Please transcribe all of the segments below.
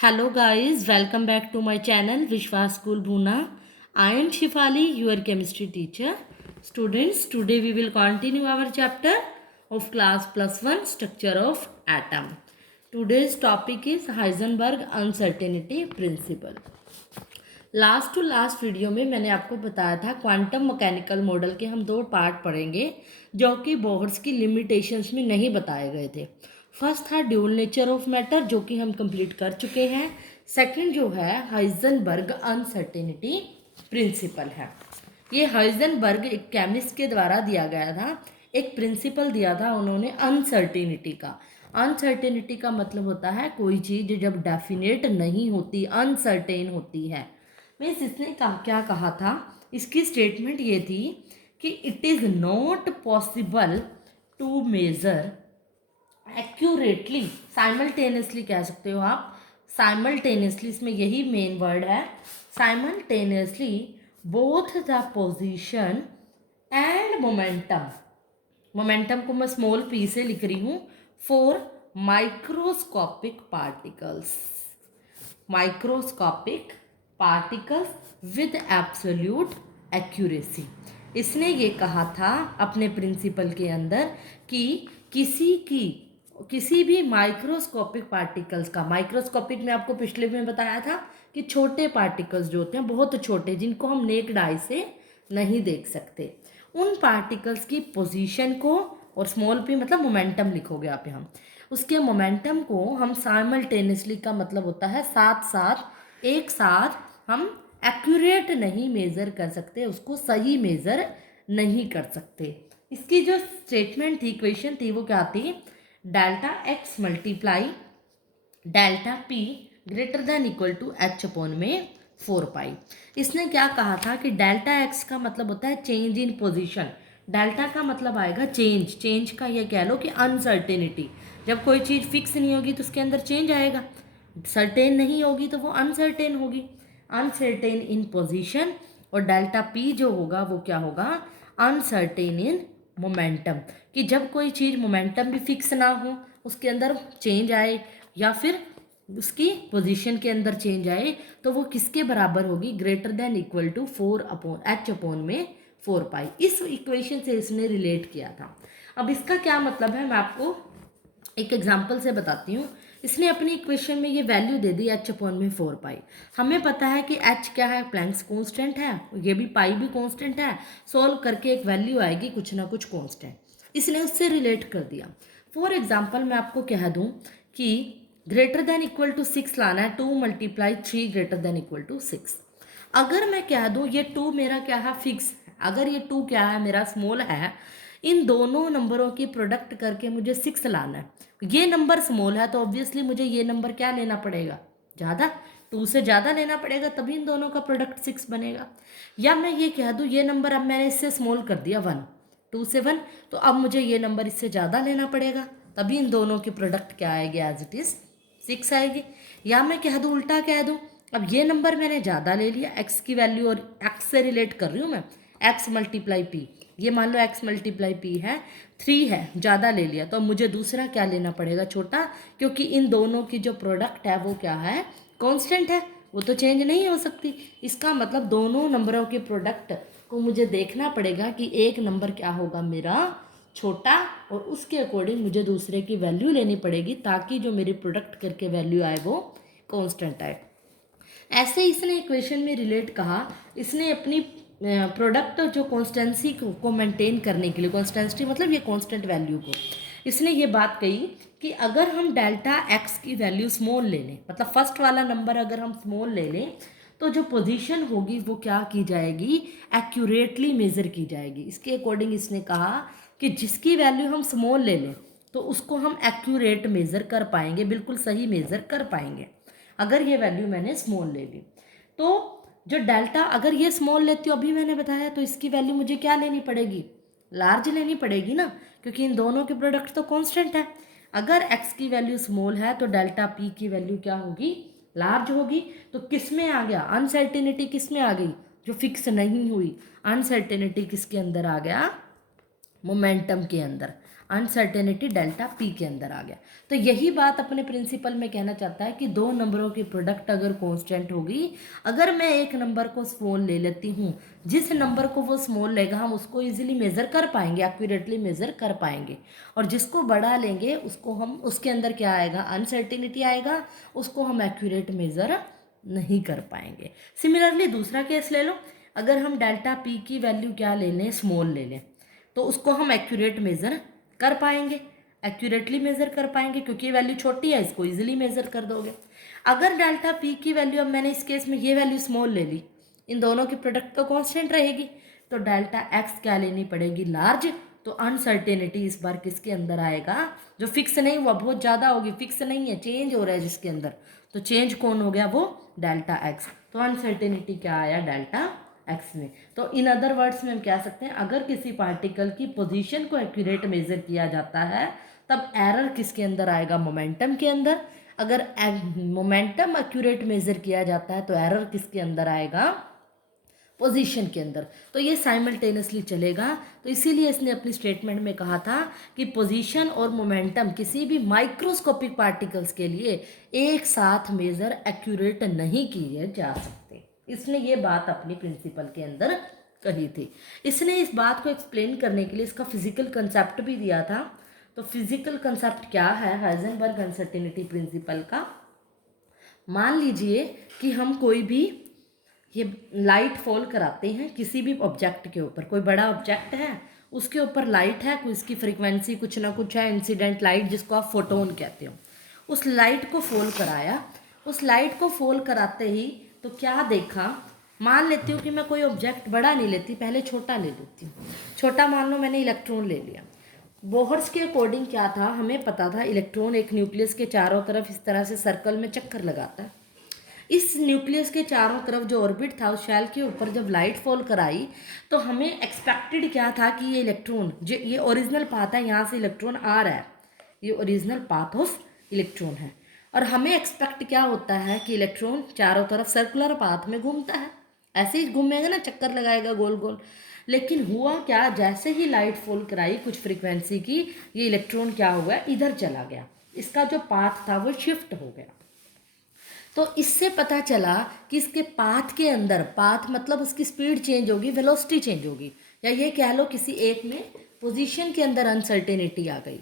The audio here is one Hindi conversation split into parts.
Hello guys, welcome back to my channel Vishwas School Bhuna. I am Shifali, your chemistry teacher. Students, today we will continue our chapter of class plus 1 structure of atom. Today's topic is Heisenberg uncertainty principle. Last to last video में मैंने आपको बताया था क्वांटम मैकेनिकल मॉडल के हम दो पार्ट पढ़ेंगे जो कि बोहर्स की लिमिटेशंस में नहीं बताए गए थे। फर्स्ट था ड्यूल नेचर ऑफ मैटर जो कि हम कंप्लीट कर चुके हैं। सेकंड जो है हाइजेनबर्ग अनसर्टेनिटी प्रिंसिपल है। ये हाइजेनबर्ग एक केमिस्ट के द्वारा दिया गया था, एक प्रिंसिपल दिया था उन्होंने अनसर्टेनिटी का। अनसर्टेनिटी का मतलब होता है कोई चीज़ जब डेफिनेट नहीं होती, अनसर्टेन होती है। मीन्स इसने क्या कहा था, इसकी स्टेटमेंट ये थी कि it is not possible to measure accurately, simultaneously कह सकते हो आप, साइमल्टेनियसली इसमें यही मेन वर्ड है, simultaneously both the position and momentum. Momentum को मैं स्मॉल पी से लिख रही हूँ for microscopic particles, microscopic particles with absolute accuracy. इसने ये कहा था अपने प्रिंसिपल के अंदर कि किसी भी माइक्रोस्कोपिक पार्टिकल्स का, माइक्रोस्कोपिक में आपको पिछले में बताया था कि छोटे पार्टिकल्स जो होते हैं बहुत छोटे जिनको हम नेक्ड आई से नहीं देख सकते, उन पार्टिकल्स की पोजीशन को, और स्मॉल पी मतलब मोमेंटम लिखोगे आप यहाँ, उसके मोमेंटम को हम साइमल्टेनियसली का मतलब होता है साथ साथ एक साथ हम एक्यूरेट नहीं मेज़र कर सकते, उसको सही मेज़र नहीं कर सकते। इसकी जो स्टेटमेंट थी, इक्वेशन थी, वो क्या थी, delta X multiply delta P greater than equal to H upon में 4 पाई। इसने क्या कहा था कि डेल्टा एक्स का मतलब होता है चेंज इन पोजीशन, डेल्टा का मतलब आएगा चेंज, चेंज का ये कह लो कि अनसर्टेनिटी, जब कोई चीज़ फिक्स नहीं होगी तो उसके अंदर चेंज आएगा, सर्टेन नहीं होगी तो वो अनसर्टेन होगी, अनसर्टेन इन पोजीशन। और डेल्टा पी जो होगा वो क्या होगा, अनसर्टेन इन मोमेंटम, कि जब कोई चीज़ मोमेंटम भी फिक्स ना हो उसके अंदर चेंज आए या फिर उसकी पोजीशन के अंदर चेंज आए तो वो किसके बराबर होगी, greater than equal to 4 upon H upon में 4 पाई। इस इक्वेशन से इसने रिलेट किया था। अब इसका क्या मतलब है मैं आपको एक एग्जाम्पल से बताती हूँ। इसने अपनी इक्वेशन में ये value they the H upon में 4 पाई। हमें पता है कि एच क्या है, प्लैंक्स कांस्टेंट है, ये भी पाई भी कांस्टेंट है, सॉल्व करके एक वैल्यू आएगी कुछ ना कुछ कांस्टेंट, इसने उससे रिलेट कर दिया। फॉर एग्जाम्पल मैं आपको कह दूँ कि ग्रेटर देन इक्वल टू 6 लाना है, 2 multiply 3 greater than equal to 6। अगर मैं कह दूँ ये 2 मेरा क्या है, फिक्स, अगर ये 2 क्या है मेरा स्मॉल है, इन दोनों नंबरों की प्रोडक्ट करके मुझे 6 लाना है, ये नंबर स्मॉल है तो ऑब्वियसली मुझे ये नंबर क्या लेना पड़ेगा, ज़्यादा, 2 से ज़्यादा लेना पड़ेगा, तभी इन दोनों का प्रोडक्ट 6 बनेगा। या मैं ये कह दूँ ये नंबर अब मैंने इससे स्मॉल कर दिया 1, 2 से 1, तो अब मुझे ये नंबर इससे ज़्यादा लेना पड़ेगा, तभी इन दोनों की प्रोडक्ट क्या आएगी, एज इट इज़ 6 आएगी। या मैं कह दूँ उल्टा कह दूँ, अब ये नंबर मैंने ज़्यादा ले लिया, एक्स की वैल्यू और एक्स से रिलेट कर रही हूँ मैं, एक्स मल्टीप्लाई पी, ये मान लो एक्स मल्टीप्लाई पी है 3 है, ज़्यादा ले लिया, तो अब मुझे दूसरा क्या लेना पड़ेगा, छोटा, क्योंकि इन दोनों की जो प्रोडक्ट है वो क्या है, कांस्टेंट है, वो तो चेंज नहीं हो सकती। इसका मतलब दोनों नंबरों के प्रोडक्ट को मुझे देखना पड़ेगा कि एक नंबर क्या होगा मेरा छोटा, और उसके अकॉर्डिंग मुझे दूसरे की वैल्यू लेनी पड़ेगी ताकि जो मेरी प्रोडक्ट करके वैल्यू आए वो कांस्टेंट आए। ऐसे इसने इक्वेशन में रिलेट कहा, इसने अपनी प्रोडक्ट जो कॉन्स्टेंसी को मेंटेन करने के लिए, कॉन्स्टेंसी मतलब ये कांस्टेंट वैल्यू को, इसने ये बात कही कि अगर हम डेल्टा एक्स की वैल्यू स्मॉल ले लें, मतलब फर्स्ट वाला नंबर अगर हम स्मॉल ले लें तो जो पोजीशन होगी वो क्या की जाएगी, एक्यूरेटली मेज़र की जाएगी। इसके अकॉर्डिंग इसने कहा कि जिसकी वैल्यू हम स्मॉल ले लें तो उसको हम एक्यूरेट मेज़र कर पाएंगे, बिल्कुल सही मेज़र कर पाएंगे। अगर ये वैल्यू मैंने स्मॉल ले ली तो जो डेल्टा, अगर ये स्मॉल लेती हूँ अभी मैंने बताया, तो इसकी वैल्यू मुझे क्या लेनी पड़ेगी, लार्ज लेनी पड़ेगी ना, क्योंकि इन दोनों के प्रोडक्ट तो कांस्टेंट है। अगर एक्स की वैल्यू स्मॉल है तो डेल्टा पी की वैल्यू क्या होगी, लार्ज होगी। तो किस में आ गया, अनसर्टेनिटी किस में आ गई, जो फिक्स नहीं हुई, अनसर्टेनिटी किसके अंदर आ गया, मोमेंटम के अंदर। अनसर्टेनिटी डेल्टा पी के अंदर आ गया। तो यही बात अपने प्रिंसिपल में कहना चाहता है कि दो नंबरों की प्रोडक्ट अगर कांस्टेंट होगी, अगर मैं एक नंबर को स्मॉल ले लेती हूँ, जिस नंबर को वो स्मॉल लेगा हम उसको इजीली मेज़र कर पाएंगे, एक्यूरेटली मेज़र कर पाएंगे, और जिसको बड़ा लेंगे उसको हम, उसके अंदर क्या आएगा, अनसर्टेनिटी आएगा, उसको हम एक्यूरेट मेज़र नहीं कर पाएंगे। सिमिलरली दूसरा केस ले लो, अगर हम डेल्टा पी की वैल्यू क्या ले लें, स्मॉल ले लें, तो उसको हम एक्यूरेट मेज़र कर पाएंगे, एक्यूरेटली मेज़र कर पाएंगे, क्योंकि ये वैल्यू छोटी है, इसको इजीली मेज़र कर दोगे। अगर डेल्टा पी की वैल्यू, अब मैंने इस केस में ये वैल्यू स्मॉल ले ली, इन दोनों की प्रोडक्ट तो कांस्टेंट रहेगी, तो डेल्टा एक्स क्या लेनी पड़ेगी, लार्ज। तो अनसर्टेनिटी इस बार किसके अंदर आएगा, जो फिक्स नहीं हुआ, बहुत ज़्यादा होगी, फिक्स नहीं है, चेंज हो रहा है जिसके अंदर, तो चेंज कौन हो गया, वो डेल्टा एक्स। तो अनसर्टेनिटी क्या आया, डेल्टा एक्स में। तो इन अदर वर्ड्स में हम कह सकते हैं, अगर किसी पार्टिकल की पोजीशन को एक्यूरेट मेजर किया जाता है तब एरर किसके अंदर आएगा, मोमेंटम के अंदर। अगर मोमेंटम एक्यूरेट मेजर किया जाता है तो एरर किसके अंदर आएगा, पोजीशन के अंदर। तो ये साइमल्टेनियसली चलेगा। तो इसीलिए इसने अपनी स्टेटमेंट में कहा था कि पोजीशन और मोमेंटम किसी भी माइक्रोस्कोपिक पार्टिकल्स के लिए एक साथ मेजर एक्यूरेट नहीं किए जा सकते। इसने ये बात अपनी प्रिंसिपल के अंदर कही थी। इसने इस बात को एक्सप्लेन करने के लिए इसका फिजिकल कंसेप्ट भी दिया था। तो फिजिकल कंसेप्ट क्या है हाइजेनबर्ग अनसर्टेनिटी प्रिंसिपल का, मान लीजिए कि हम कोई भी ये लाइट फॉल कराते हैं किसी भी ऑब्जेक्ट के ऊपर, कोई बड़ा ऑब्जेक्ट है उसके ऊपर लाइट है, कोई इसकी फ्रीक्वेंसी कुछ ना कुछ है, इंसिडेंट लाइट जिसको आप फोटोन कहते हो, उस लाइट को फॉल कराया। उस लाइट को फॉल कराते ही तो क्या देखा, मान लेती हूँ कि मैं कोई ऑब्जेक्ट बड़ा नहीं लेती, पहले छोटा ले लेती हूँ। छोटा मान लो मैंने इलेक्ट्रॉन ले लिया। बोहर्स के अकॉर्डिंग क्या था, हमें पता था इलेक्ट्रॉन एक न्यूक्लियस के चारों तरफ इस तरह से सर्कल में चक्कर लगाता है। इस न्यूक्लियस के चारों तरफ जो ऑर्बिट था उस शेल के ऊपर जब लाइट फॉल कराई तो हमें एक्सपेक्टेड क्या था कि ये इलेक्ट्रॉन, जो ये ओरिजिनल पाथ है, यहाँ से इलेक्ट्रॉन आ रहा है, ये ओरिजिनल पाथ ऑफ इलेक्ट्रॉन है, और हमें एक्सपेक्ट क्या होता है कि इलेक्ट्रॉन चारों तरफ सर्कुलर पाथ में घूमता है, ऐसे ही घूमेगा ना, चक्कर लगाएगा गोल गोल। लेकिन हुआ क्या, जैसे ही लाइट फॉल कराई कुछ फ्रीक्वेंसी की, ये इलेक्ट्रॉन क्या हुआ, इधर चला गया, इसका जो पाथ था वो शिफ्ट हो गया। तो इससे पता चला कि इसके पाथ के अंदर, पाथ मतलब उसकी स्पीड चेंज होगी, वेलोसिटी चेंज होगी, या ये कह लो किसी एक में पोजीशन के अंदर अनसर्टेनिटी आ गई।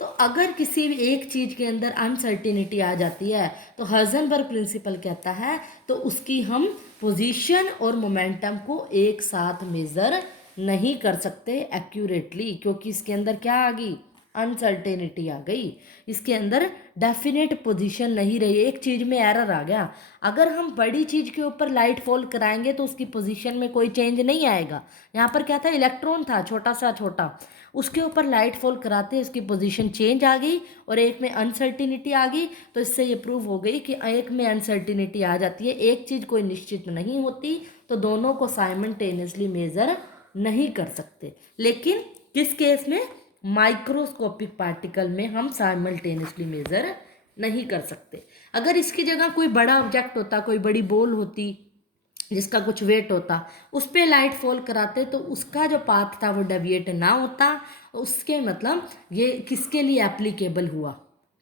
तो अगर किसी भी एक चीज़ के अंदर अनसर्टेनिटी आ जाती है तो हाइजेनबर्ग प्रिंसिपल कहता है तो उसकी हम पोजीशन और मोमेंटम को एक साथ मेज़र नहीं कर सकते एक्यूरेटली, क्योंकि इसके अंदर क्या आ गई, अनसर्टेनिटी आ गई, इसके अंदर डेफिनेट पोजीशन नहीं रही, एक चीज़ में एरर आ गया। अगर हम बड़ी चीज़ के ऊपर लाइट फॉल कराएंगे तो उसकी पोजीशन में कोई चेंज नहीं आएगा। यहाँ पर क्या था, इलेक्ट्रॉन था छोटा सा छोटा, उसके ऊपर लाइट फॉल कराते उसकी पोजीशन चेंज आ गई और एक में अनसर्टिनिटी आ गई। तो इससे ये प्रूव हो गई कि एक में अनसर्टिनिटी आ जाती है, एक चीज़ कोई निश्चित नहीं होती, तो दोनों को साइमल्टेनियसली मेज़र नहीं कर सकते। लेकिन किस केस में, माइक्रोस्कोपिक पार्टिकल में हम साइमल्टेनियसली मेज़र नहीं कर सकते। अगर इसकी जगह कोई बड़ा ऑब्जेक्ट होता, कोई बड़ी बॉल होती जिसका कुछ वेट होता, उस पर लाइट फॉल कराते तो उसका जो पाथ था वो डेविएट ना होता। उसके मतलब ये किसके लिए एप्लीकेबल हुआ,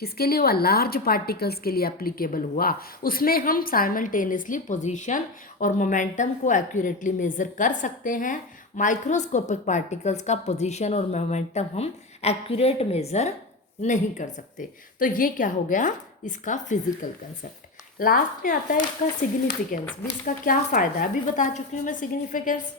किसके लिए हुआ, लार्ज पार्टिकल्स के लिए एप्लीकेबल हुआ। उसमें हम साइमल्टेनियसली पोजीशन और मोमेंटम को एक्यूरेटली मेज़र कर सकते हैं। माइक्रोस्कोपिक पार्टिकल्स का पोजीशन और मोमेंटम हम एक्यूरेट मेज़र नहीं कर सकते। तो ये क्या हो गया, इसका फिजिकल कंसेप्ट। लास्ट में आता है इसका सिग्निफिकेंस भी, इसका क्या फ़ायदा है, अभी बता चुकी हूँ मैं सिग्निफिकेंस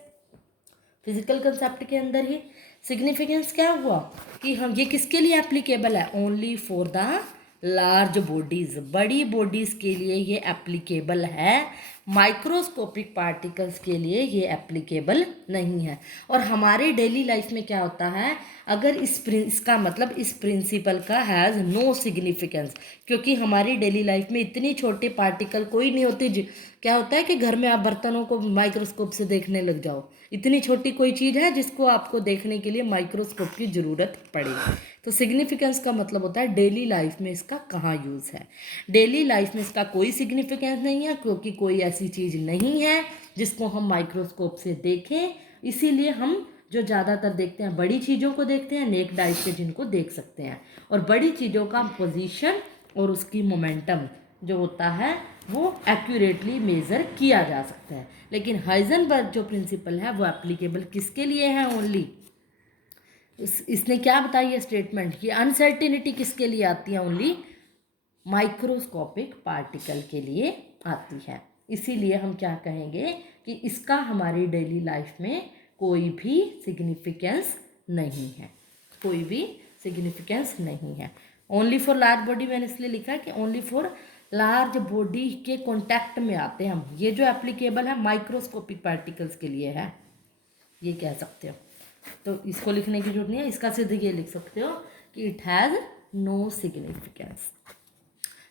फिजिकल कंसेप्ट के अंदर ही। सिग्निफिकेंस क्या हुआ कि हम ये किसके लिए एप्लीकेबल है, only for the large bodies, बड़ी बॉडीज़ के लिए ये एप्लीकेबल है, माइक्रोस्कोपिक पार्टिकल्स के लिए ये एप्लीकेबल नहीं है। और हमारे डेली लाइफ में क्या होता है, अगर इसका मतलब इस प्रिंसिपल का हैज़ नो सिग्निफिकेंस, क्योंकि हमारी डेली लाइफ में इतनी छोटे पार्टिकल कोई नहीं होते। क्या होता है कि घर में आप बर्तनों को माइक्रोस्कोप से देखने लग जाओ, इतनी छोटी कोई चीज़ है जिसको आपको देखने के लिए माइक्रोस्कोप की ज़रूरत पड़े। तो सिग्निफिकेंस का मतलब होता है डेली लाइफ में इसका कहाँ यूज़ है। डेली लाइफ में इसका कोई सिग्निफिकेंस नहीं है, क्योंकि कोई ऐसी चीज़ नहीं है जिसको हम माइक्रोस्कोप से देखें। इसीलिए हम जो ज़्यादातर देखते हैं बड़ी चीज़ों को देखते हैं, नेक्ड आई से जिनको देख सकते हैं, और बड़ी चीज़ों का पोजीशन और उसकी मोमेंटम जो होता है वो एक्यूरेटली मेज़र किया जा सकता है। लेकिन हाइजेनबर्ग जो प्रिंसिपल है वो एप्लीकेबल किसके लिए है? ओनली इसने क्या बताई है स्टेटमेंट कि अनसर्टिनिटी किसके लिए आती है? ओनली माइक्रोस्कोपिक पार्टिकल के लिए आती है। इसीलिए हम क्या कहेंगे कि इसका हमारी डेली लाइफ में कोई भी सिग्निफिकेंस नहीं है, कोई भी सिग्निफिकेंस नहीं है। ओनली फॉर लार्ज बॉडी मैंने इसलिए लिखा है कि ओनली फॉर लार्ज बॉडी के कांटेक्ट में आते हैं हम। ये जो एप्लीकेबल है माइक्रोस्कोपिक पार्टिकल्स के लिए है, ये कह सकते हो। तो इसको लिखने की जरूरत नहीं है, इसका सीधे ये लिख सकते हो कि इट हैज़ नो सिग्निफिकेंस।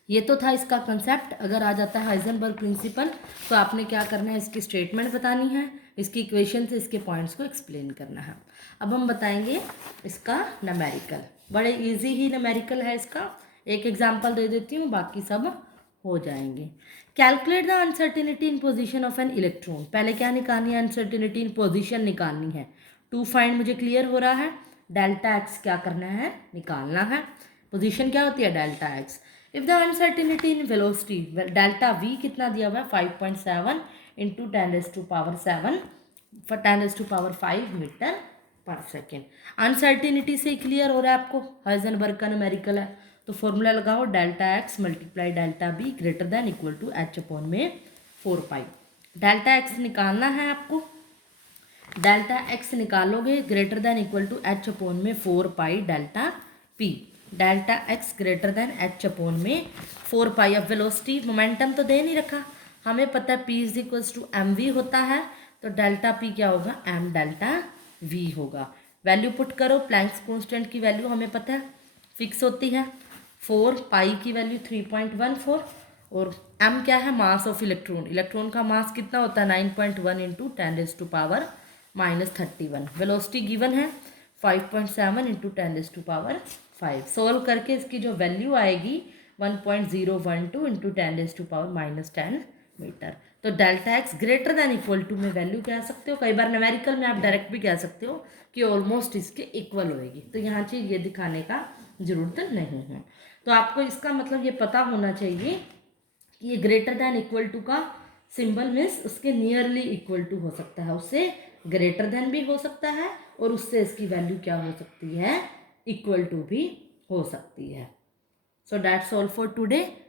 ये तो था इसका कंसेप्ट। अगर आ जाता है हाइजेनबर्ग प्रिंसिपल तो आपने क्या करना है, इसकी स्टेटमेंट बतानी है, इसकी इक्वेशन से इसके पॉइंट्स को एक्सप्लेन करना है। अब हम बताएंगे इसका न्यूमेरिकल। बड़े इजी ही न्यूमेरिकल है इसका, एक एग्जांपल दे देती हूँ, बाकी सब हो जाएंगे। Calculate the uncertainty in position of an electron. पहले क्या निकालनी है? अनसर्टिनिटी इन पोजीशन निकालनी है। टू फाइंड मुझे क्लियर हो रहा है। डेल्टा एक्स क्या करना है? निकालना है। पोजीशन क्या होती है? Delta x. If the uncertainty in velocity, delta we कितना दिया हुआ है? 5.7 इंटू 10⁻⁷ 10⁻⁵ मीटर पर सेकेंड। अनसर्टिनिटी से क्लियर हो रहा है आपको, हाइजेनबर्ग का न्यूमेरिकल है, तो फॉर्मूला लगाओ delta X multiply delta B greater than equal to H upon में 4 पाई। डेल्टा एक्स निकालना है आपको, डेल्टा एक्स निकालोगे greater than equal to H upon में 4 pi delta P. Delta X greater than H upon में 4 पाई। अब वेलोसिटी मोमेंटम तो दे नहीं रखा, हमें पता है P is equals to M V होता है, तो डेल्टा पी क्या होगा? एम डेल्टा वी होगा। वैल्यू पुट करो, प्लैंक्स कांस्टेंट की वैल्यू हमें पता है फिक्स होती है, 4 पाई की वैल्यू 3.14, और एम क्या है? Mass of electron. इलेक्ट्रॉन का मास कितना होता है? 9.1 इंटू 10⁻⁻31। वेलोसिटी गिवन है 5.7 इंटू 10⁻⁵। सोल्व करके इसकी जो वैल्यू आएगी 1.012 इंटू 10⁻⁻10 मीटर। तो delta X greater than equal to में वैल्यू कह सकते हो, कई बार न्यूमेरिकल में आप डायरेक्ट भी कह सकते हो कि ऑलमोस्ट इसके इक्वल होएगी, तो यहाँ चीज़ ये दिखाने का जरूरत नहीं है। तो आपको इसका मतलब ये पता होना चाहिए कि ये ग्रेटर दैन इक्वल टू का सिंबल मीन्स उसके नियरली इक्वल टू हो सकता है, उससे ग्रेटर देन भी हो सकता है, और उससे इसकी वैल्यू क्या हो सकती है? इक्वल टू भी हो सकती है। So that's all for today.